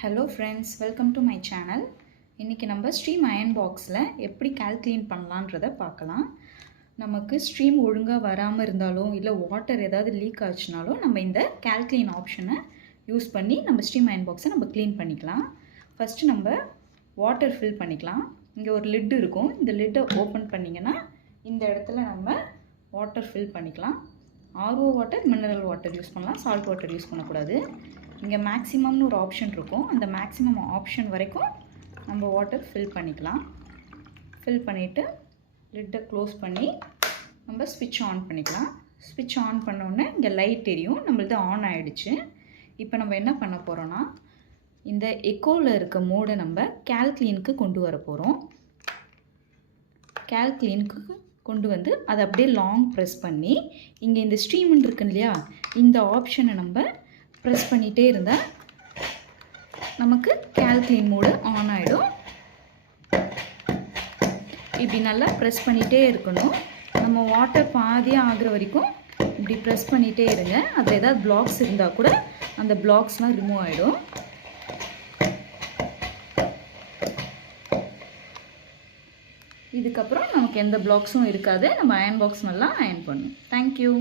Hello friends, welcome to my channel. இன்னைக்கு நம்ம stream iron பாக்ஸில் எப்படி கால்குலேட் பண்ணலான்றதை பார்க்கலாம். நமக்கு ஸ்ட்ரீம் ஒழுங்காக வராமல் இருந்தாலும் இல்லை வாட்டர் ஏதாவது லீக் ஆச்சுனாலும் நம்ம இந்த கால்குலேட் ஆப்ஷனை யூஸ் பண்ணி நம்ம ஸ்ட்ரீம் அயன் பாக்ஸை நம்ம க்ளீன் பண்ணிக்கலாம். ஃபஸ்ட்டு நம்ம வாட்டர் ஃபில் பண்ணிக்கலாம். இங்கே ஒரு லிட் இருக்கும். இந்த லிட்டை ஓப்பன் பண்ணிங்கன்னா இந்த இடத்துல நம்ம வாட்டர் ஃபில் பண்ணிக்கலாம். RO water, mineral water use பண்ணலாம், சால்ட் வாட்டர் யூஸ் பண்ணக்கூடாது. இங்கே மேக்ஸிமம்னு ஒரு ஆப்ஷன் இருக்கும். அந்த மேக்ஸிமம் ஆப்ஷன் வரைக்கும் நம்ம வாட்டர் ஃபில் பண்ணிக்கலாம். ஃபில் பண்ணிவிட்டு லிட்டை க்ளோஸ் பண்ணி நம்ம ஸ்விட்ச் ஆன் பண்ணிக்கலாம். ஸ்விட்ச் ஆன் பண்ணோன்னே இங்கே லைட் தெரியும், நம்மளது ஆன் ஆகிடுச்சு. இப்போ நம்ம என்ன பண்ண போகிறோன்னா இந்த எக்கோவில் இருக்க மோடை நம்ம கால்குலேனுக்கு கொண்டு வர போகிறோம். கால்குலேனுக்கு கொண்டு வந்து அதை அப்படியே லாங் ப்ரெஸ் பண்ணி இங்கே இந்த ஸ்ட்ரீம்னு இருக்கு இல்லையா, இந்த ஆப்ஷனை நம்ம ப்ரெஸ் பண்ணிகிட்டே இருந்தால் நமக்கு கால்குலேட் மோடு ஆன் ஆகிடும். இப்படி நல்லா ப்ரெஸ் பண்ணிகிட்டே இருக்கணும். நம்ம வாட்டர் பாதியாக ஆகிற வரைக்கும் இப்படி ப்ரெஸ் பண்ணிகிட்டே இருங்க. அதில் ஏதாவது பிளாக்ஸ் இருந்தால் கூட அந்த பிளாக்ஸ்லாம் ரிமூவ் ஆகிடும். இதுக்கப்புறம் நமக்கு எந்த பிளாக்ஸும் இருக்காது. நம்ம அயன் பாக்ஸ் நல்லா அயன் பண்ணணும். தேங்க்யூ.